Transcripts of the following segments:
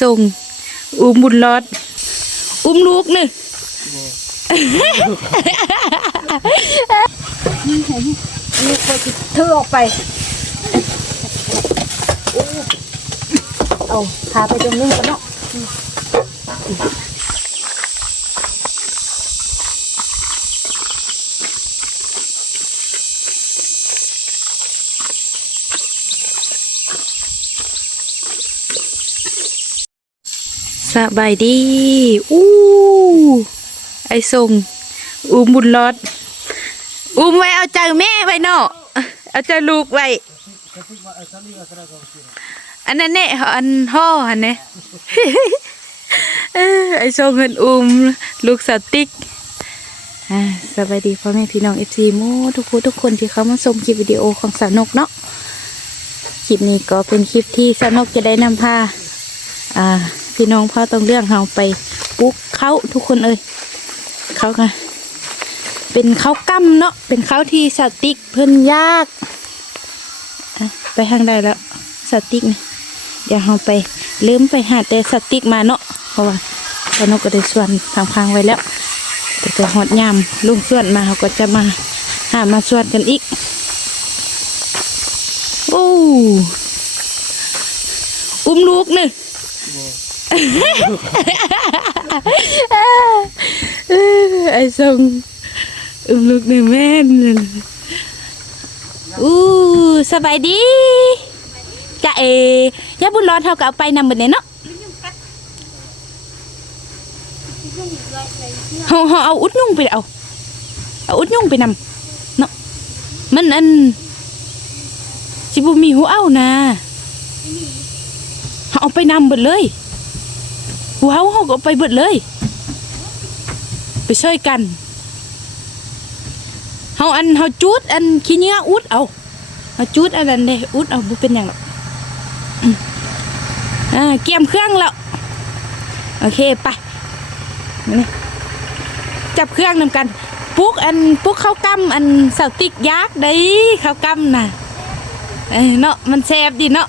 ส่ง อุ้มบุญรอด อุ้มลูกนี่นี่ก็จะเธอออกไป เอาพาไปตรงนู้นกันเนาะ สบายดีอู้ไอส่งอุ้มบุญรอดอุ้มไว้เอาใจแม่ไว้เนาะเอาใจลูกไว้อันนั้นเนี่ยอันห่ออันเนี่ยเอ้อไอส่งเงินอุ้มลูกสติกอ่าสบายดีพ่อแม่พี่น้องเอฟซีมูทุกคนทุกคนที่เขามาชมคลิปวิดีโอของสาวนกเนาะคลิปนี้ก็เป็นคลิปที่สาวนกจะได้นำพาอ่า พี่น้องพ่อต้องเรื่องเราไปปลุกเขาทุกคนเอ้ยเขาไงเป็นเขากำเนาะเป็นเขาที่สติกเพิ่นยากไปทางใดแล้วสติกนี่เดี๋ยวเราไปลืมไปหาแต่สติกมาเนาะเพราะว่าตอนนกก็ได้ส่วนทางพังไว้แล้ว แต่จะหอดยามลุงส่วนมาเขาก็จะมาหามาส่วนกันอีกโอ้อุ้มลูกนี่เอ้อ ไอ้ทรงอุ้มลูกหนึ่งแม่นอู้สบายดีจะเอยาบุญร้อนเท่ากับเอาไปนำหมดเนี่ยเนาะเฮาเฮาเอาอุดยุ่งไปเอาเอาอุดยุ่งไปนำเนาะมันอันจิบุมีหัวเอานะเฮาเอาไปนำหมดเลย ว้าวเขาก็เอาไปเบิดเลย ไปช่วยกันเฮาอันเฮาจูดอันขี้เหงี้ยอุดเอาเฮาจูดอันนั้นเด้อุดเอาบ่เป็นหยังหรอกอืมอ่าเกียมเครื่องแล้วโอเคไปมานี่จับเครื่องนำกันปลุกอันปลุกข้าวกำอันเสาติกยักษ์ได้ข้าวกำน่ะเอ้ยเนาะมันแซ่บดีเนาะ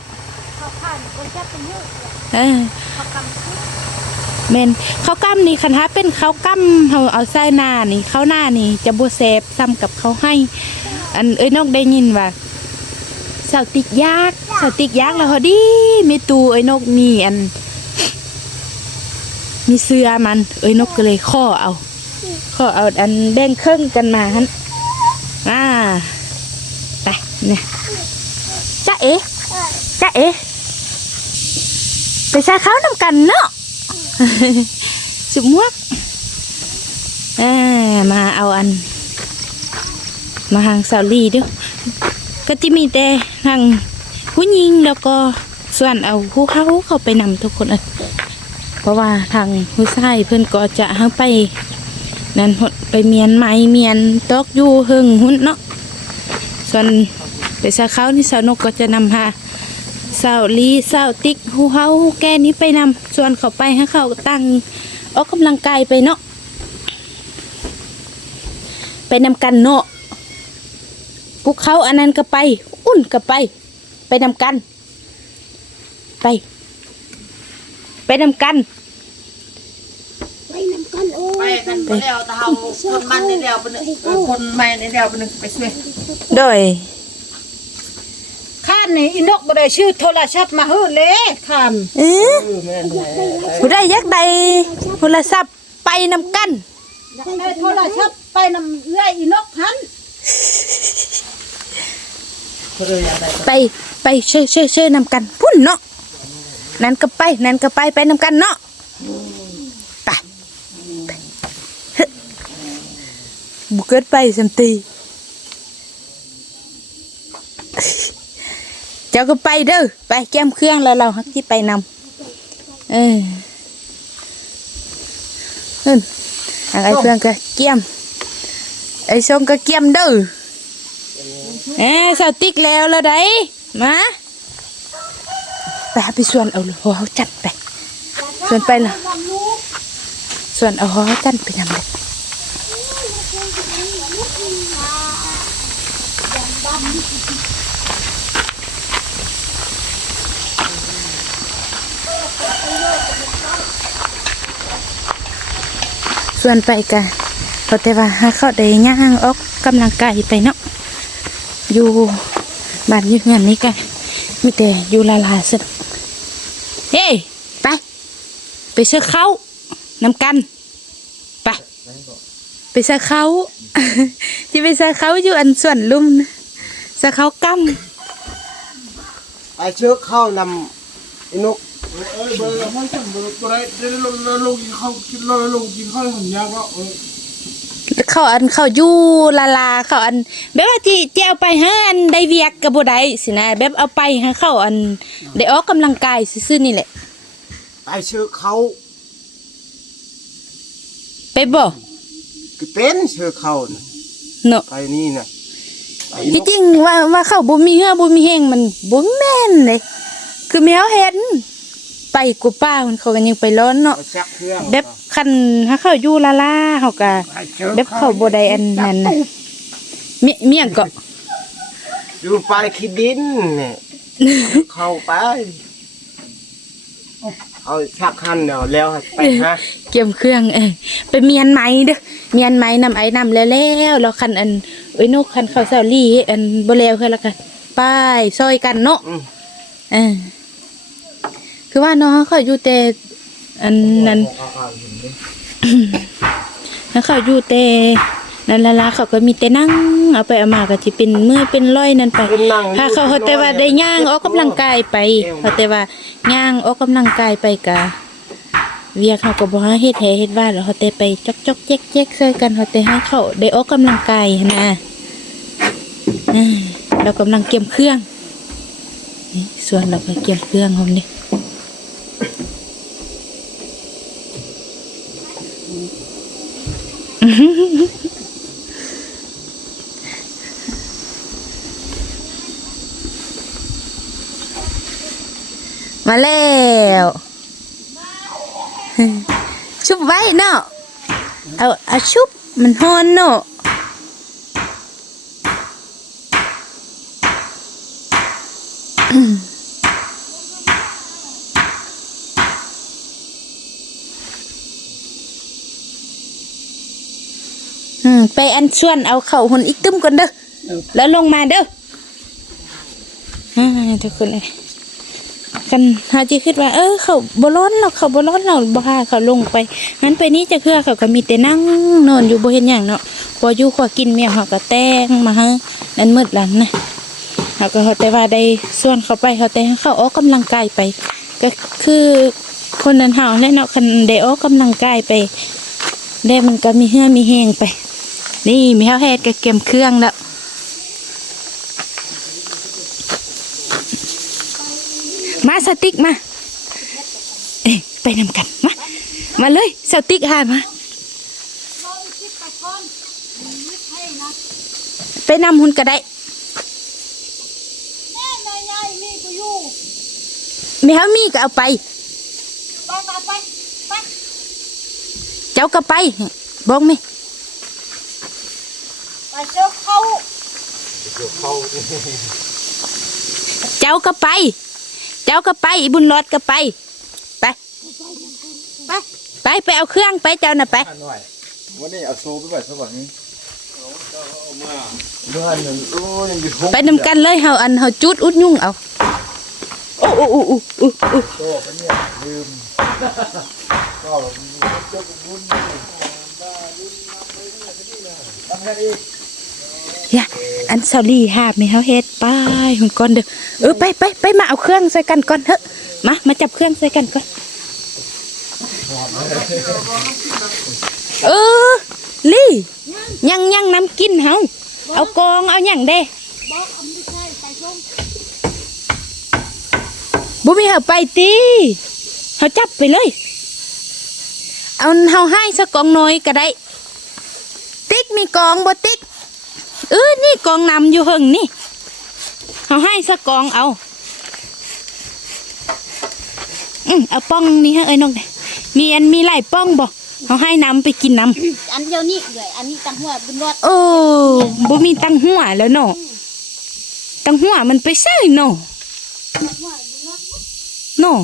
เขาผ่านคนจะเป็นเยอะเออเขากำซื้อ แม่นข้าวกั้มนี่คันถ้าเป็นข้าวกั้มเราเอาใส่หน้านี่ข้าวหน้านี่ จะบ่แซ่บซ้ำกับข้าวให้ อันเอ้ยนกได้ยินว่าสาวติกยากสาวติกยากแล้วพอดีมีตูเอ้ยนกมีอัน มีเสื้อมัน เอ้ยนกก็เลยข้อเอาข้อเอาอันแบ่งครึ่งกันมาฮันอ่าไปเนี่ยจ้าเอ๋จ้าเอ๋ไปใช้เขาวนำกันเนาะ สุกมวกเอ้อมาเอาอัน มาหางสาวลีด้วยก็จะมีแต่ทางผู้หญิงแล้วก็ส่วนเอาผู้เขาเข้าไปนำทุกคนเลยเพราะว่าทางผู้ชายเพื่อนก็จะเข้าไป นั่นไปเมียนไม้เมียนตอกอยู่หึงหุ่นเนาะส่วนไปสาเขานี่สาวนกก็จะนำพา สาวลีสาวติ๊กฮูเฮาฮูแกนี้ไปนำส่วนเขาไปให้เขาตั้งออกกำลังกายไปเนาะไปนำกันเนาะพวกเขาอันนั้นก็ไป อุ่นก็ไป ไปนำกัน ไป ไปนำกันไปนำกันโอ้ไปกันไปแล้วแต่เฮาคนมันนี่แล้วเป็นเออคนใหม่นี่แล้วเป็นไปช่วยโดยข้า นนี่อินกบ่ได้ชื่อโทรศัพท์มาเฮ้อเลยคเออผู้ใดอยากได้โทรศัพท์ไปนำกันำได้โทรศัพท์ไปนำเอื้อยอินกหันไปไปเช่วยช่วยช่วยนำกันพุ่นเนาะนั่นก็ไปนั่นก็ไปไปนำกันเนาะไปไปเฮ้ยบุกเกิดไปสัมตี เจ้าก็ไปเด้อไปแก้มเครื่องแล้วเราฮักที่ไปนำเออเอิ้นทางไอ้เพื่อนก็เกี่ยม ไอ้ส้มก็เกี่ยมเด้อเอ้สาวติ๊กแล้วแล้วได้มาไปหาไปส่วนเอาเหัวเขาจัดไปส่วนไปละส่วนเอาหัวเขาจัดไปทำเลย ส่วนไปกะพอแต่ว่าหาเข้าได้ย่างออกกำลังกายไปเนาะอยู่บ้านอยู่เงินนี้กะมีแต่อยู่ลาลาสุดเฮ้ยไป ไปเชื่อเขาน้ำกันไปไปเชื่อเขาที่ไปเชื่อเขาอยู่อันส่วนลุ่มนะเชื่อเขากำไปเชือกเข้านำอินุก เอ้ยเบอร์ไม่สั่งเบอร์ตัวไหนเดี๋ยวเราเราลงกินข้าวกินเราลงกินข้าวของยาก็เออเข้าอันเข้ายู่ลาลาเขาอันแบบว่าที่เจ้าไปหาอันได้เวียกกับบ่ได้สินะแบบเอาไปให้เขาอันได้ออกกำลังกายซื่อๆนี่แหละไปเชือเขาไปบ่ก็เป็นเชือเขานะเนาะไปนี่น่ะที่จริงว่าว่าเขาบ่มีเหือบ่มีแฮงมันบ่แม่นเลยคือแมวเห็น ไปกูป้ามันเขาก็ยังไปร้อนเนาะเอาชักเครื่องแบบคันถ้าเขาอยู่ลาลาเขาก็แบบเขาบ่ได้อันนั้นนะเมียเมียงก็อยู่ไปขี้ดินเนี่ยเข้าไปเอาชักคันเนาะแล้วให้ไปฮะเกี่ยมเครื่องเอ้ยไปเมียนไหมเด้อเมียนไหมนำไอ้นำแล้วแล้วแล้วคันอันเอ้ยนกคันเขาวเซาลี่อันบ่แล้วคือละกันไปซอยกันเนาะอืมเออ คือว่าน้องเขาอยู่แต่อันนั้นแล้วเขาอยู่แต่นั่นละละเขาก็มีแต่นั่งเอาไปเอามาก็สิเป็นมือเป็นร้อยนั่นไปเป็นนั่งถ้าเขาเขาแต่ว่าได้ย่างออกกำลังกายไปเขาแต่ว่าย่างออกกำลังกายไปกะเวียกเขาก็บ่ให้เฮ็ดแหเฮ็ดว่าแล้วเขาแต่ไปจอกจอกแจ๊กแจ๊กใส่กันเขาแต่ให้เขาได้ออกกำลังกายหั้นนะอ่าเรากำลังเก็บเครื่องนี่ส่วนเราก็เก็บเครื่องผมนี่ มาแล้วชุบไว้เนาะเอาเอาชุบมันฮอนเนาะอืม ไปอันชวนเอาเข่าหุ่นอีกตึ้มก่อนเด้อแล้วลงมาเด้ออ่าทุกคนเลยกันหาจีคิดว่า เออเขาบร้อนหรอกเขาบร้อนหรอกบ่พาเขาลงไปงั้นไปนี่จะคือเขาก็มีแต่นั่งนอนอยู่บ่เห็นอย่างเนาะพออยู่ขวากินเมียเขาก็แต่งมาฮะนั่นมืดหลังนะเขาก็เขาแต่ว่าได้ส่วนเขาไปเขาแต่ให้เขาออกกำลังกายไป ก็คือคนนั้นเฮาแน่เนาะคันได้ออกกำลังกายไปได้มันก็มีเหือมีแหงไป นี่มีข้าวแฮดกับเก็มเครื่องแล้วมาสติ๊กมาเอ้ยไปนำกันมามาเลยสติ๊กหามาไปนำหุ่นก็ได้แม่นายยายมีกูอยู่ไม่เอามีก็เอาไปไปไปไปไปเจ้าก็ไปบอกไหมไปเชือกเขาเจ้าก็ไป เจ้าก็ไปอีบุญรอดก็ไป ไป ไป ไปไปเอาเครื่องไปเจ้าน่ะไปวันนี้เอาโซ่ไปแบบสว่างนี้เดือนหนึ่งโอ้ยยังอยู่หกไปนำกันเลยเฮาอันเฮาจุดอุดยุ่งเอาโอ้โอ้โอ้โอ้โอ้โอ้โซ่ไปเนี่ยลืมก็ ยะอันซาลี่หาบนี่เฮาเฮ็ดไปหุ่นก่อนเด้อเออไปไปไปมาเอาเครื่องใส่กันก่อนเถอะมามาจับเครื่องใส่กันก่อนเออลี่ยังยังน้ำกินเฮาเอากองเอาหยังเด้บอกเอาไม่ใช่ไปส่งบ่มีเฮาไปติเฮาจับไปเลยเอาเฮาให้สักกองน้อยก็ได้ติ๊กมีกองบ่ติ๊ก เออนี่กองนำอยู่เฮิงนี่เฮาให้สักกองเอา อืมเอาป้องนี่ฮะเอ้ยน้องเนี่ยมีอันมีหลายป้องบ่เอาให้น้ำไปกินน้อันเดียวนี่เลยอันนี้ตังหัวบุญรอดำโอ้บ่มีตังหัวแล้วเนาะตังหัวมันไปใส่เนาะหัวบุญรอดเนาะ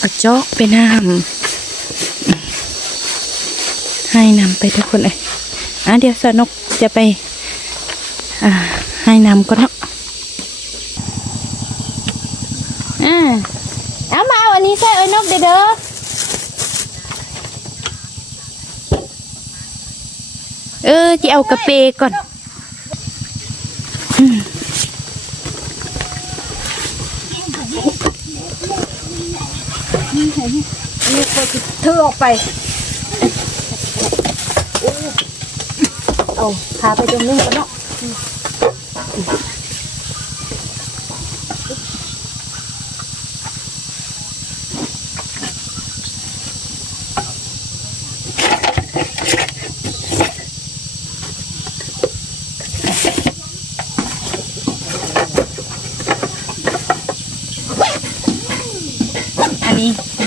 เอาจอกไปน้ำให้นำไปทุกคนเลยอะเดี๋ยวสนุกจะไป อ่า ให้นำก่อนเนาะอ่าเอามาเอาอันนี้ใส่เอ้ยนกเด้อเด้อเออจะเอากระเปก่อนนี่ คนเธอออกไปเอาพาไปตรงนึงกันเนาะ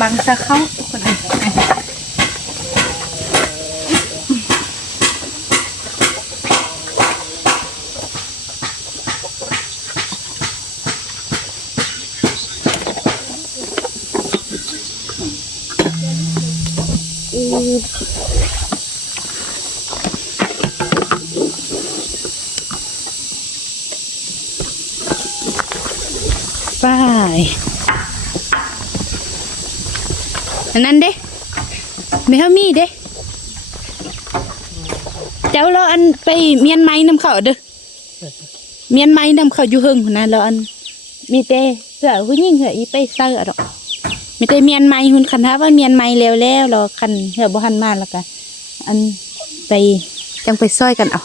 อัน จะเข้าคนอื่นอะไป อันนั้นเด้ไม่เท่ามีเด้เจ้าเราอันไปเมียนไม้นำเขาเด้อเมียนไม้นำเขาอยู่เฮิงนะเราอันมีแต่เสือผู้หญิงเหรออีไปเสือดอกมีแต่เมียนไม้หุ่นคันถ้าว่าเมียนไม้แล้วแล้วเราคันเหือบ่ทันมาแล้วกันอันไปจังไปซอยกันเอา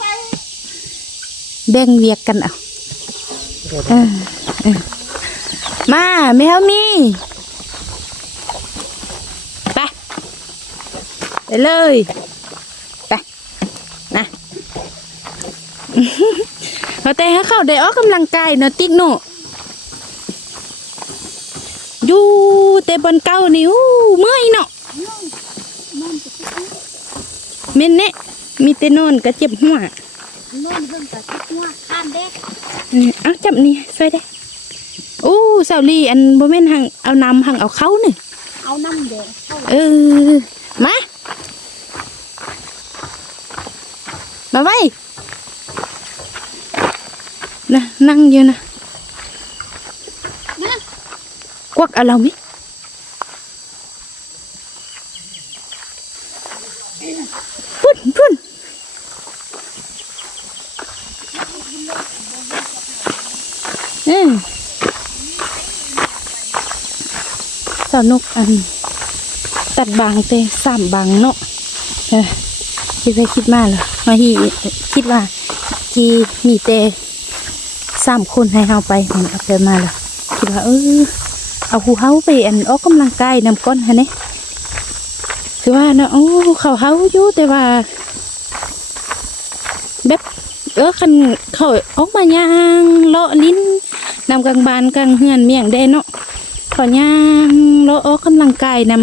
แบ่งเวียกกันเอาเออเมาไม่เท่ามี ไป ไปเลย ไป นะเขาแต่ให้เข้าได้ออกกำลังกายเนาะติ๊กโนอยู่แต่บนเก้านี่อู้เมื่อยเนาะเม่นเนี่ยมีแต่นอนก็เจ็บหัวโน่นเพิ่งกับคิดว่าข้ามเด็กอืมเอาจับนี่ช่วยได้อู้สาวลีอันบ่แม่นหังเอาน้ำหังเอาเข้านี่เอาน้ำแดงเข้าเออมามาไว้นะนั่งอยู่นะกวักเอาเราไหมพุ่นพุ่นเออสา วนกอันตัดบางเตสามบางเนาะเออคิดไปคิด มาเหรอมาที่คิดว่าที่มีเตสามคนให้เฮาไปมันเอาไปมาเหรอคิดว่าเออเอาหูเฮาไปอันออกกำลังกายนำก้อนฮะเนี่ยคือว่าเนาะโอ้เขาเฮาอยู่แต่ว่าแบบเออคันเขาออกมาย่างเลาะลิ้นนำกลางบานกลางเฮือนเมียงได้เนาะเขาย่างเลาะออกกำลังกายนำ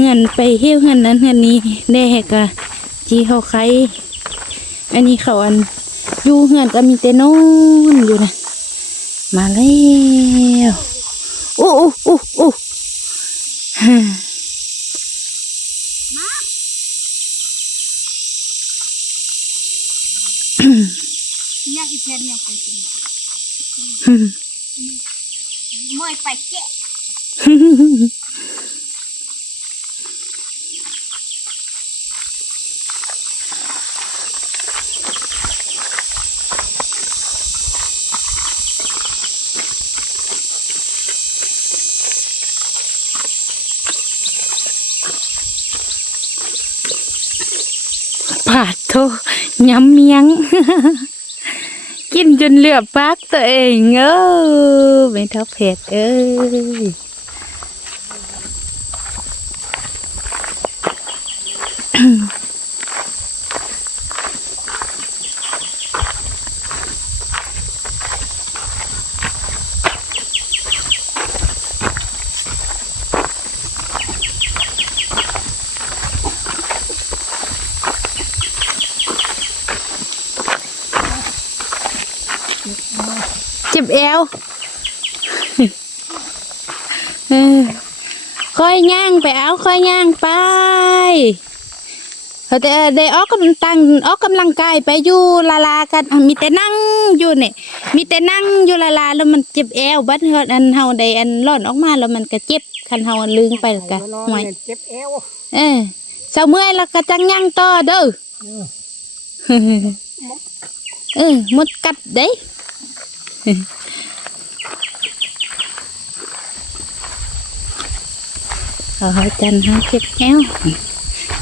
เงินไปเที่ยวเงินนั้นเงินนี้ได้กะ จีเขาใครอันนี้เขาอันอยู่เงินก็มีแต่โน่นอยู่นะมาแล้วโอ้โอ้โอ้โอ้ฮ่าเนี่ยอีเพนยังไปกินฮึ่มเมื่อยไปเจ๊ ผาดโท ย้ำเมียง กินจนเหลือปากตัวเองเออไม่ท้อเผ็ดเอ้ย จ็บเอวเออค่อยย่างไปเอาค่อยย่างไปเขาแต่ได้ออกกำลังตังออกกำลังกายไปอยู่ลาลากันอะมีแต่นั่งอยู่เนี่ยมีแต่นั่งอยู่ลาลาแล้วมันเจ็บแอวบัดเฮาอันเฮาได้อันร่อนออกมาแล้วมันก็เจ็บคันเฮาลืงไปแล้วก็ห่วยเจ็บเอวเออเช้าเมื่อยแล้วก็จังย่างต่อเด้อเออมดกัดเด้ เขาจันหาเจ็บแอว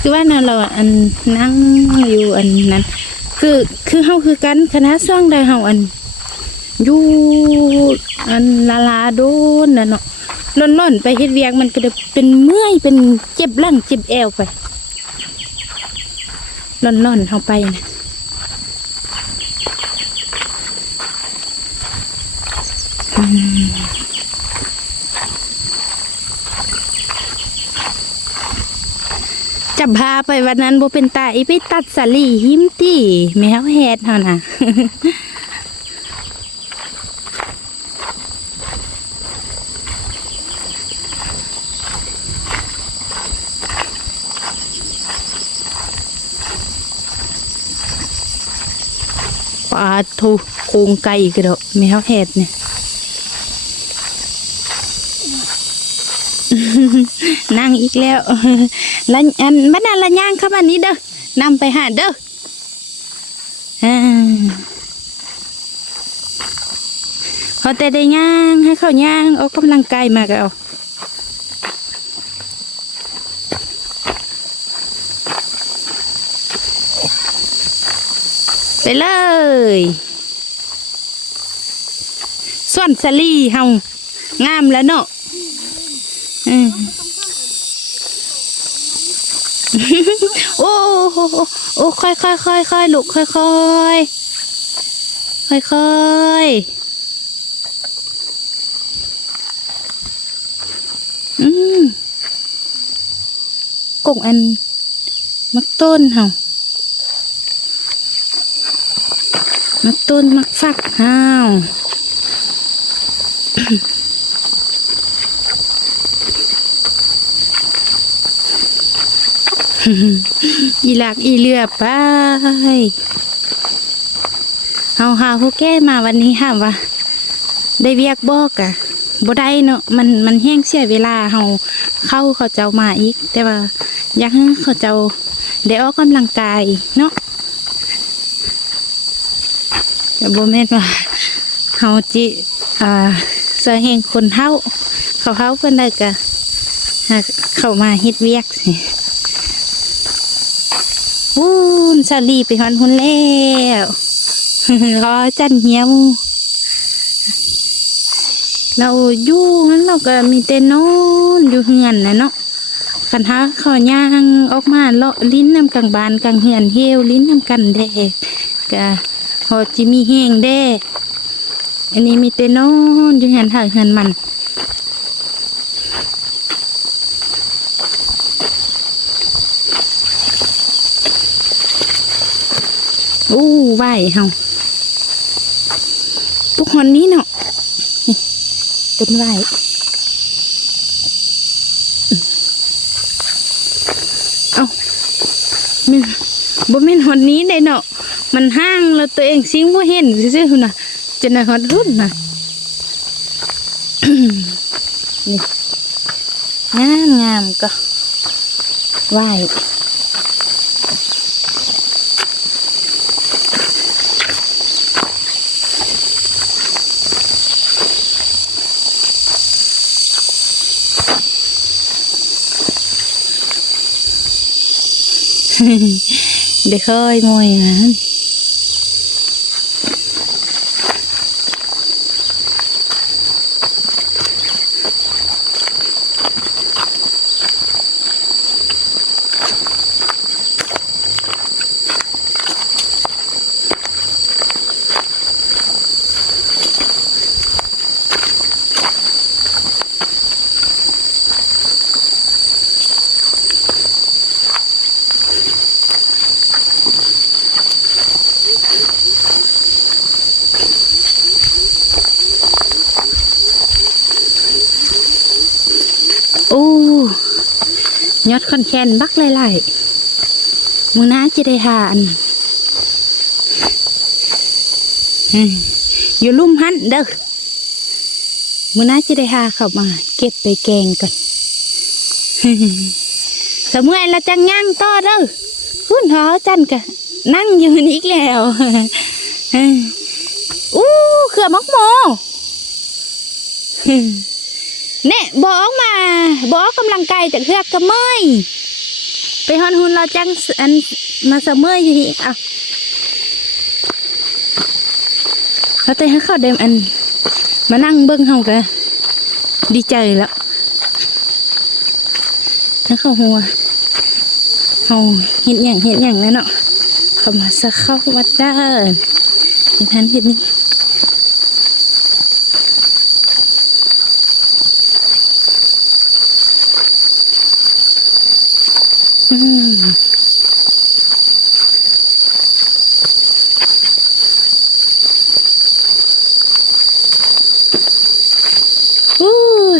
คือว่านเราอันนั่งอยู่อันนั้น คือคือเฮาคือกันคณะช่วงใดเฮาอันอยู่อันลาลาโดนน่ะเนาะล่อนๆไปเฮ็ดเวียกมันก็จะเป็นเมื่อยเป็นเจ็บหลังเจ็บแอวไปล่อนๆเฮาไปนะ จะพาไปวันนั้นโบเป็นตาอีไปตัดสลีหิมตี้แมวแฮดเฮานะปลาทูโครงไก่กระโดดแมวแฮดเนี่ย นั่งอีกแล้วแล้วอันบ้านนั้นละย่างเข้ามานี้เด้อนำไปหาเด้ออ่าเขาแต่ได้ย่างให้เขาย่างออกกำลังกายมากเอาไปเลยส่วนสลีเฮางามแล้วเนาะอืม โอ้โอ้โอ้โอ้ค่อยค่อยค่อยค่อยลูกค่อยค่อยค่อยค่อยอืมกงอันมักต้นเฮามักต้นมักฟักเฮา อีหลักอีเลือไปเฮาหาผู้แก้มาวันนี้ค่ะว่าได้เวียกบอกอะบ่ได้เนาะมันมันแห้งเสียเวลาเฮาเข้าเขาเจ้ามาอีก แต่ว่าอยากให้เขาเจ้าได้ออกกำลังกายเนาะแต่บ่แม่นว่าเฮาจิอ่าเสอแห่งคนเฮาเขาเฮาเพิ่นได้ก็เข้ามาเฮ็ดเวียกสิ วู้นชาลีไปฮอนหุ่นแล้วรอจันเหี่ยวเราอยู่นั้นเราก็มีแต่นอนอยู่เฮือนนะเนาะคันหาข้าวย่างออกมาเลาะลิ้นน้ำกลางบานกลางเฮือนเฮวลิ้นน้ำกันแดก็พอจิมีแห้งแด้อันนี้มีแต่นอนอยู่เฮือนถ่ายเฮือนมัน อู้ไหวเฮาทุกคนนี้เนาะนี่ต้นไหวเอาแม่นบ่แม่นหอนนี้ได้เนาะมันห้างแล้วตัวเองสิงบ่เห็นซื่อๆน่ะจะน่ะฮอดรุ่นน่ะนี่งามงามก็ไหว Dekoy mo yan. Mà ยอดคอนแคนบักหลายๆมือน้าจะได้ทานอยู่ลุ่มหันเด้อมือน้าจะได้หาเข้ามา เก็บไปแกงก่อนสมมติเราจังย่างต่อเด้อคุณหอจันกะ นั่งอยู่นี่อีกแล้วอู้เขือมักโม เนี่ยบอกมาบอกกำลังกายจากเขือกกระเมยไปฮอนหุนเราจังอันมาเสมออยู่นี่อะเราแต่ให้เข้าเดมอัน มานั่งเบิ้งเฮากะดีใจแล้วถ้าเข้าหัวเฮาเห็นอย่างเห็นอย่างแล้วเนาะเข้ามาสักเข้าวัดได้เห็นทันเห็นนี่ อืมอู้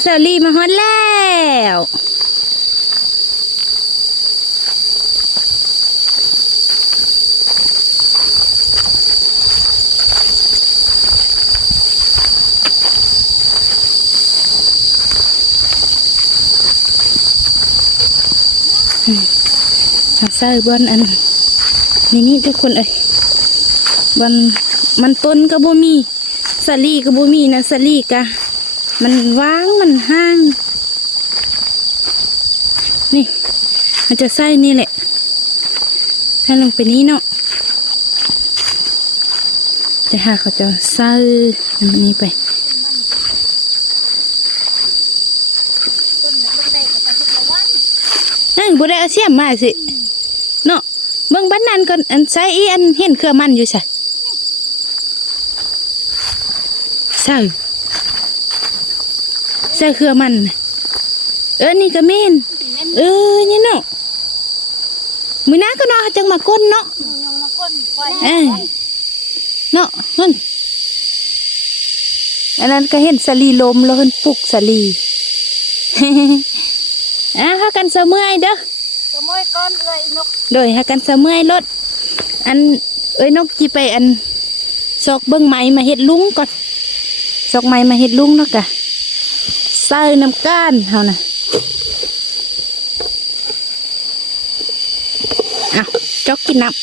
สา ลีมาฮอดแล้วหาใส่บอนอันนี่นี่ทุกคนเอ้ยบอนมันต้นก็บ่มีสลีก็บ่มีนะสลีกะ มันว่างมันห้าง นี่ มันจะใส่นี่แหละใส่ลงไปนี้เนาะจะหาเขาจะใส่อันนี้ไปเอ้ยบ่ได้เอาเสียมมาสิเนาะเบิ่งบ้านนั้นก่อนอันใส่อีอันเห็นเครือมันอยู่ใส่ใส่ ใส่เครือมันน่ะเออนี่ก็แม่นเออนี่เนาะมื้อหน้าก็เนาะจังมาก้นเนาะเอ้ยเนาะมันอันนั้นก็เห็นสลีลมแล้วเพิ่นปลุกสลีอะหากันเสมอยเด้อขโมยก้อนเลยนกโดยหากันเสมอยรถอันเอ้ยนกจีไปอันซอกเบิ้งไม้มาเฮ็ดลุงก่อนซอกไม้มาเฮ็ดลุงเนาะกะ ใส่น้ำก้านเฮานะอะจอกกินน้ำ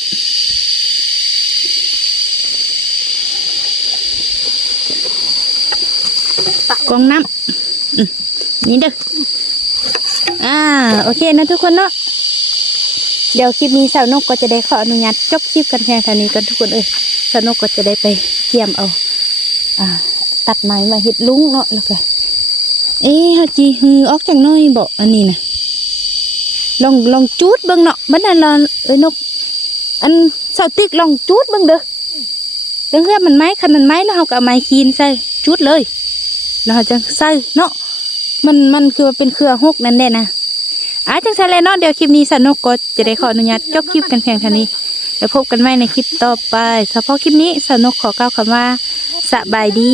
กองน้ำนี่เด้ออ่า โอเคนะทุกคนเนาะ เดี๋ยวคลิปนี้สาวนกก็จะได้ขออนุญาตจบคลิปกันแค่เท่านี้กันทุกคนเอ้ยสาวนกก็จะได้ไปเกี่ยมเอา อ่า ตัดไม้มาเห็ดลุงเนาะแล้วก็ เอ๊ะเฮาจีฮือออกจังน้อยบอกอันนี้นะลองลองจูดเบิ่งเนาะบัดนั้นเราเอ้ยนก อันเสาติ๊กลองจูดเบิ่งเด้อเรื่องเพื่อมันไม้คันมันไม้แล้วเฮาก็เอาไม้คีนใส่จูดเลยแล้วเฮาจะใส่เนาะมันมันคือว่าเป็นเครือหกนั่นแหละนะอาจังสันแลเนาะเดี๋ยวคลิปนี้สนุกก็จะได้ขออนุญาตจบคลิปกันเพียงเท่านี้แล้วพบกันใหม่ในคลิปต่อไปเฉพาะคลิปนี้สนุกขอกล่าวคำว่าสบายดี